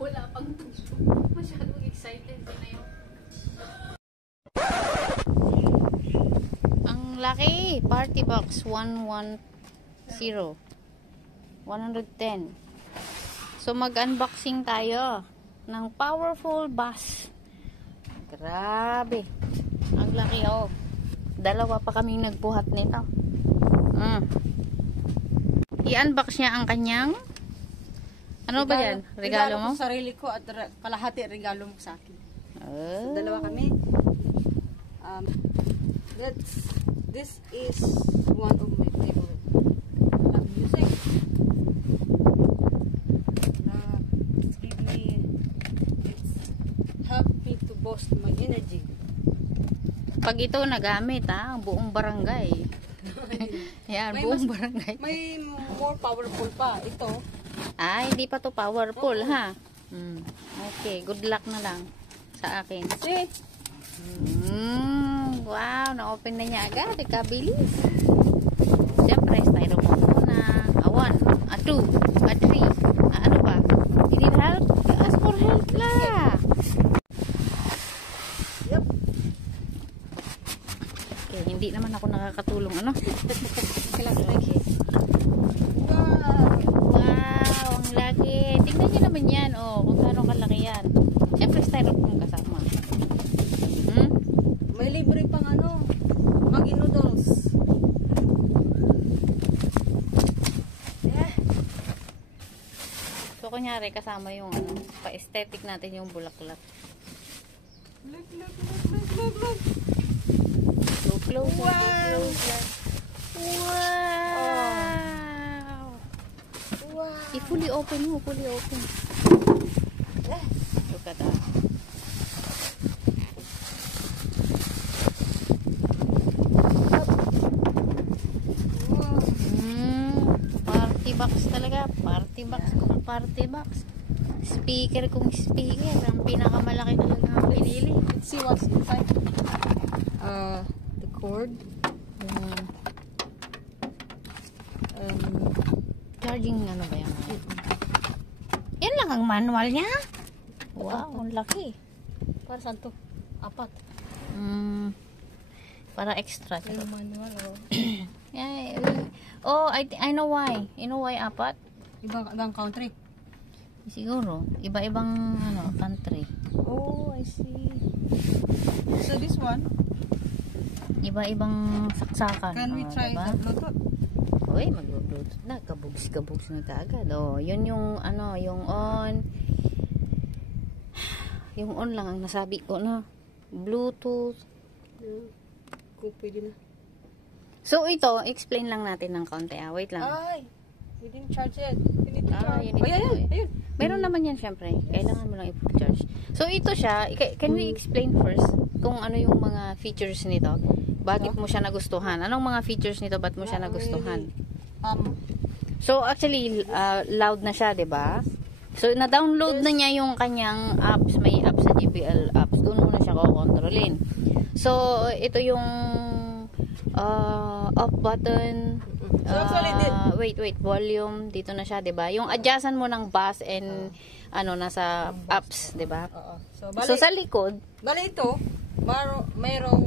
Wala pang tulo. Masyadong excited ka na yun. Ang laki. Party box 110. 110. So mag-unboxing tayo ng powerful bus. Grabe. Ang laki oh. Dalawa pa kaming nagbuhat nito. I-unbox niya ang kanyang ano ba yan? Regalo mo? Regalo ko sa sarili ko at kalahati regalo mo sa akin. Oh. So, dalawa kami. This is one of my favorite. I love music. It's help me to boost my energy. Pag ito nagamit ha, buong barangay. Yan, buong barangay. May more powerful pa. Ito. Ay, hindi pa to powerful ha. Okay, good luck na lang sa akin. See? Wow, na-open na niya agad. Ikabilis. Siyempre, styrofoam muna. 1, 2, 3. Ano ba? You need help? Ask for help lah. Yep. Okay, hindi naman ako nakakatulong. Ano? Okay. Wow, ang laki. Tingnan niyo naman yan. Oh, kung gaano kalaki yan. Siyempre, styrofoam kasama. May libre pang ano, Maggi noodles. So, kunyari, kasama yung ano, pa-aesthetic natin yung bulaklak. Look. So close. Wow. Wow. Wow. I-fully open mo, fully open. Look at that. Party box talaga. Party box kung party box. Speaker kung speaker. Ang pinakamalaki talaga ang pinili. Let's see what's inside. The cord. Charging ano ba yan? Yan lang ang manual niya. Wow, ang laki. Para saan to? 4. Para extra. Yung manual, oh. Yeah, oh, I know why. You know why 4? Ibang country. Siguro, iba-ibang ano, country. Oh, I see. So this one, Iba-ibang saksakan. can we try diba? the Bluetooth? Uy, mag-Bluetooth na. Kabugs na kaagad. Oh, yun yung ano, yung on. Yung on lang ang nasabi ko na. Bluetooth. Kung pwede na. So, ito, explain lang natin ng konti. Wait lang. Ay! We didn't charge it. We need to charge. You need to do it. Ayun. Meron naman yan, syempre. Kailangan mo lang i-charge. So, ito siya. Can we explain first kung ano yung mga features nito? Bakit mo siya nagustuhan? Anong mga features nito? Ba't mo siya nagustuhan? So, actually, loud na siya, diba? So, na-download na niya yung kanyang apps. May apps sa JBL apps. Doon mo na siya kukontrolin. So, ito yung off button. So, actually, wait, volume. Dito na siya, diba? Yung adjustan mo ng bass and ano, nasa apps, diba? So, So, sa likod, bali ito, mayroong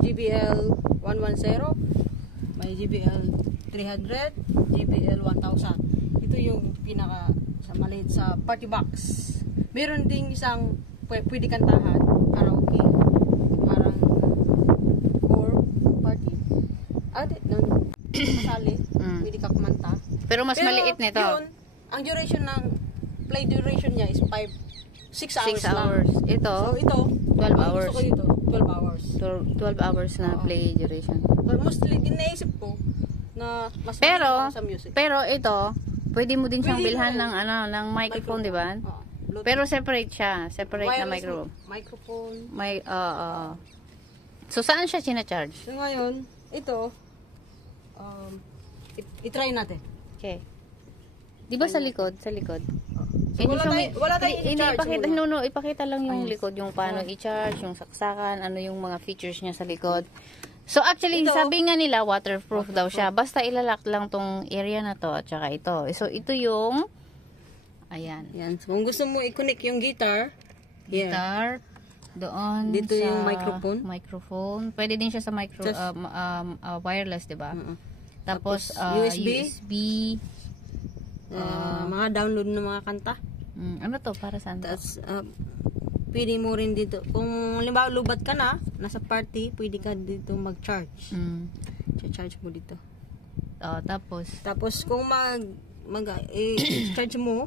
JBL 110, may JBL 300, JBL 1000. Ito yung pinaka sa maliit sa party box. Meron ding isang pwede kantahan, karaoke, parang core party. Nang kasali, pwede ka kumanta. pero mas maliit nito. Yun, ang duration ng play duration niya is 6 hours 6 hours. lang. Ito, So ito, 12 hours. Gusto ko dito, 12 hours. 12 hours na Oo. play duration. But mostly, dinaisip ko na mas Pero, mahilig ako sa music. pero ito, pwede mo din siyang Pwede bilhan mo. ng ano, ng microphone, di ba? Bluetooth. Pero separate siya, separate na Wireless microphone. microphone. May So saan siya sina-charge? So ngayon, ito, i-try natin. Okay. Di ba sa likod? Sa likod. So, wala tayong i-charge ipakita, muna. ipakita lang yung likod, yung paano i-charge, yung saksakan, ano yung mga features niya sa likod. So actually, Ito, sabi nga nila waterproof daw siya. Basta ilalak lang tong area na to at saka ito. So ito yung Ayan. Yan. So, kung gusto mo i-connect yung guitar, here. Guitar. Doon Dito sa yung microphone. Microphone. Pwede din siya sa wireless, di ba? Tapos, USB. USB. Mga download ng mga kanta. Ano to? Para saan to? Tapos, pwede mo rin dito. Kung halimbawa lubat ka na, nasa party, pwede ka dito mag-charge. Charge mo dito. Tapos, Kung charge mo,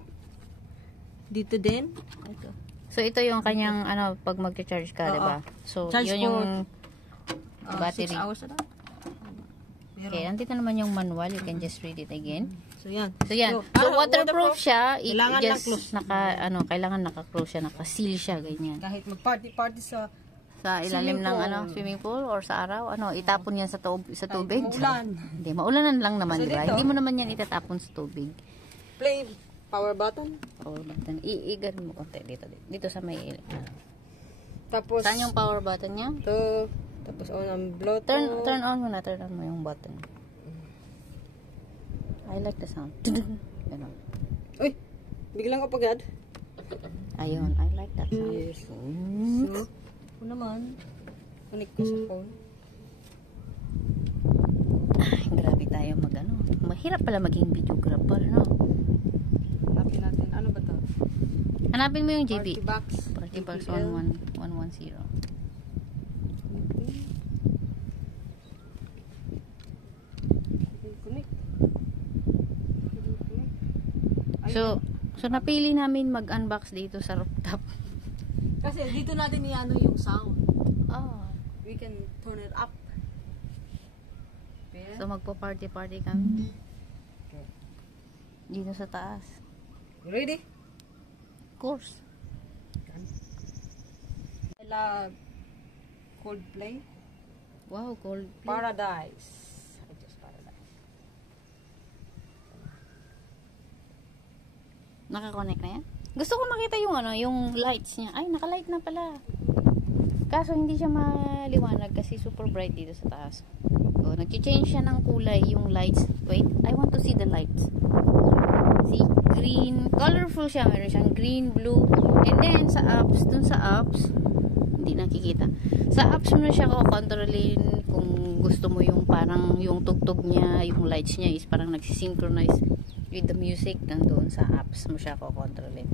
dito din. ito. So, ito yung kanyang, pag mag-charge ka, di ba? So, Charge yun yung battery. 6 hours na. Okay, andito naman yung manual. You can just read it again. So, yan. So, waterproof siya. Kailangan Just na-close. kailangan naka-close siya, naka-seal siya, ganyan. Kahit mag-party sa Ilalim swimming ng pool. swimming pool or sa araw, itapon yan sa tubig. maulan. Hindi, maulanan lang naman, So, di ba? dito? Hindi mo naman yan itatapon sa tubig. play power button. Power button. Iigan mo konti dito sa may Tapos, Saan yung power button niya? ito. Tapos, on ang Bluetooth. Turn on mo yung button. I like the sound. Ganun. Uy, biglang ko pagad. Ayun, I like that sound. Yes. So, ako naman, connect ko sa phone. Ay, grabe tayo Mahirap pala maging videographer, no? Hanapin natin. Ano ba to? Hanapin mo yung Party JB. box. Party box JBL. 110. Connect. So napili namin mag-unbox dito sa rooftop. Kasi dito natin i-ano yung sound. Oh. We can turn it up. So magpo-party kami. Dito sa taas. You ready? Of course. I love Coldplay. Wow, cold. Paradise. I just Paradise. Naka-connect na yan? Gusto ko makita yung yung lights niya. Ay, naka-light na pala. Kaso hindi siya maliwanag kasi super bright dito sa taas. So, nag-change siya ng kulay yung lights. Wait, I want to see the lights. See, green. Colorful siya. Meron siyang green, blue. And then, dun sa apps, hindi nakikita. Sa apps mo na siya kontrolin kung gusto mo yung parang yung tugtog niya, yung lights niya is parang nagsisynchronize with the music. Nandun sa apps mo siya kontrolin.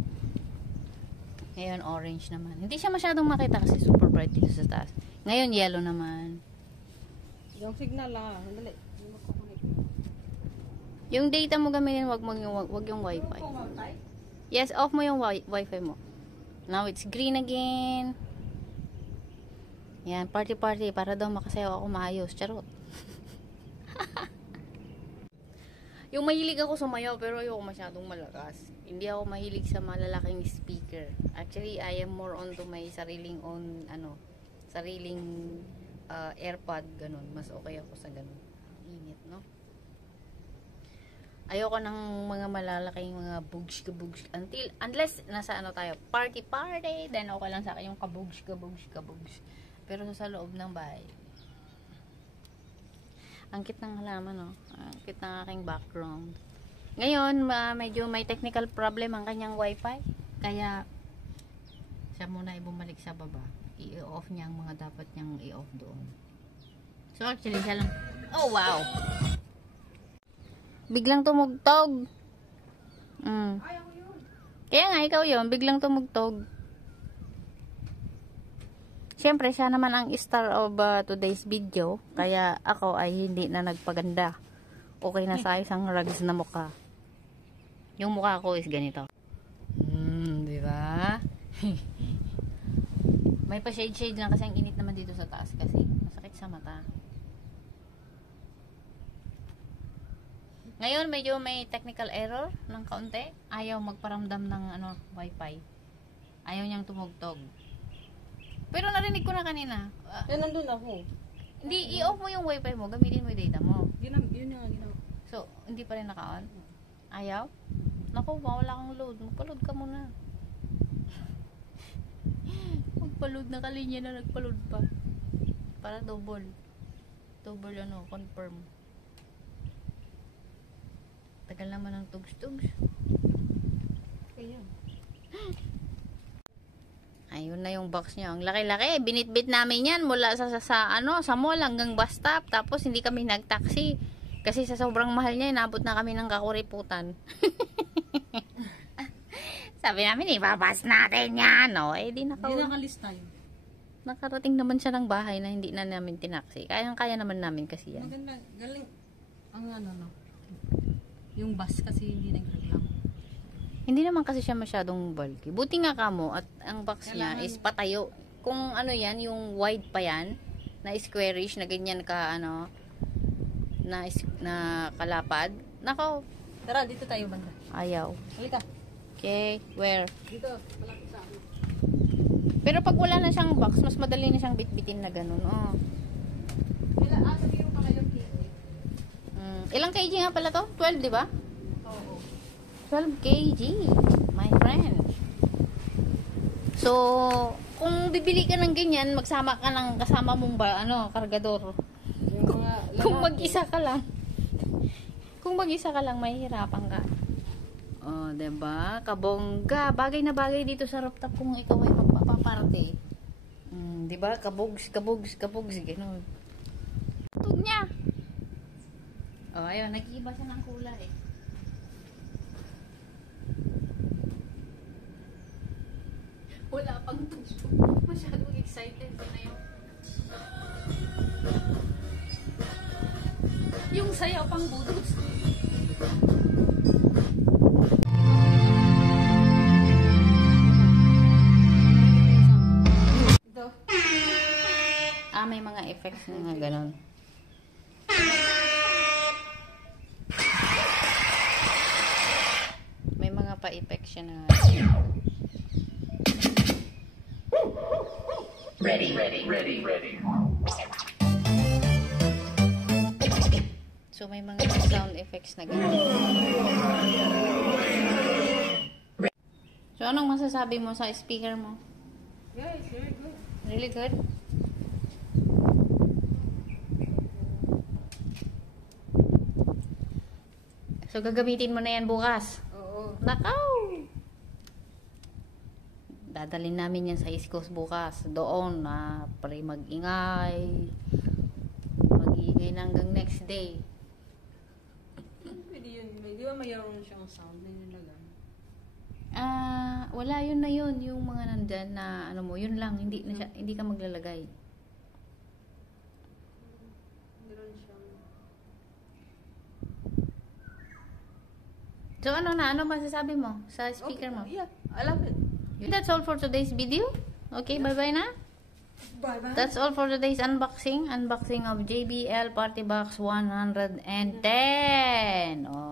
Ngayon, orange naman. Hindi siya masyadong makita kasi super bright dito sa taas. Ngayon, yellow naman. Yung signal lang. Dali. Yung magkukunik. Yung data mo gamitin, wag yung wifi. Yes, off mo yung wifi mo. Now, it's green again. Yan, party para daw makasayaw ako maayos. Charot. Yung mahilig ako sumayaw pero ayoko masyadong malakas. Hindi ako mahilig sa malalaking speaker. Actually, I am more on to may sariling AirPod ganun. Mas okay ako sa ganun. Init, no? Ayoko ng mga malalaking mga bugs unless nasa tayo, party, then okay lang sa akin yung kabugs. Pero sa loob ng bahay, ang cute ng halaman, no? Ang cute ng aking background. Ngayon, medyo may technical problem ang kanyang wifi. Kaya, siya muna ay bumalik sa baba. I-off niya ang mga dapat niyang i-off doon. So, actually, siya lang. Oh, wow! Biglang tumugtog. Kaya nga, ikaw yun. Biglang tumugtog. Siyempre, siya naman ang star of today's video. Kaya ako ay hindi na nagpaganda. Okay na sa isang rags na mukha. Yung mukha ko is ganito. Di ba? May pa shade lang kasi ang init naman dito sa taas kasi masakit sa mata. Ngayon, medyo may technical error ng kaunti. Ayaw magparamdam ng wifi. Ayaw niyang tumugtog. Pero narinig ko na kanina. Nandun ako. Hindi, i-off mo yung wifi mo. Gamitin mo yung data mo. Yun yung ginawa. So, hindi pa rin naka-on? Ayaw? Naku, wala kang load. Magpa-load ka muna. Magpa-load na kalinya na nagpa-load pa. Para double. Confirm. Tagal naman ng tugs-tugs. Okay Ayun na yung box niya. Ang laki-laki. Binitbit namin yan mula sa mall hanggang bus stop. Tapos hindi kami nag-taxi. Kasi sa sobrang mahal niya, inabot na kami ng kakuriputan. Sabi namin, ibabas natin yan. No? Eh, di nakalista yun. Nakarating naman siya ng bahay na hindi na namin tinaksi. Kayang-kaya naman namin kasi yan. Maganda, galing. Ang no. Yung bus kasi hindi nagreklamo. Hindi naman kasi siya masyadong bulky. Buti nga kamo at ang box niya is patayo. Kung ano yan, yung wide pa yan, na squarish, na ganyan ka, na kalapad. Nako. Tara, dito tayo banda. Ayaw. Halika. Okay, where? Dito, malapit sa akin. Pero pag wala na siyang box, mas madali na siyang bitbitin na ganun. Oh. Sabihin pa kayo kg. Ilang kg nga pala to? 12, di ba? Oo. 12 kg, my friend. So, kung bibili ka ng ganyan, magsama ka ng kasama mong kargador. Kung mag-isa ka lang. Kung mag-isa ka lang, mahihirapan ka. Oh, 'di ba? Kabongga. Bagay na bagay dito sa rooftop kung ikaw ay magpapaparte. 'Di ba? Kabugs, gano'n. Tug niya. Oh, ayun, nag-iiba siya ng kulay. Wala pang tuso. Masyadong excited ka na yun. Yung sayaw pang budos. Ito. May mga effects na nga ganon. May mga pa-effects siya na Ready. So, may mga sound effects na gano'n. So, anong masasabi mo sa speaker mo? Yeah, it's very good. Really good? So, gagamitin mo na yan bukas? Oo. Nakaw! Dadalhin namin yan sa East Coast bukas. Doon na mag-ingay. Mag-iingay na hanggang next day. Pwede yun. Di ba mayroon siyang sound na nilagay? Wala yun na yun. Yung mga nandyan na yun lang. Hindi ka maglalagay. Meron siyang... So, ano masasabi mo sa speaker mo? Yeah, I love it. That's all for today's video. Okay, bye-bye na. Bye-bye. That's all for today's unboxing. Unboxing of JBL Party Box 110. Oh.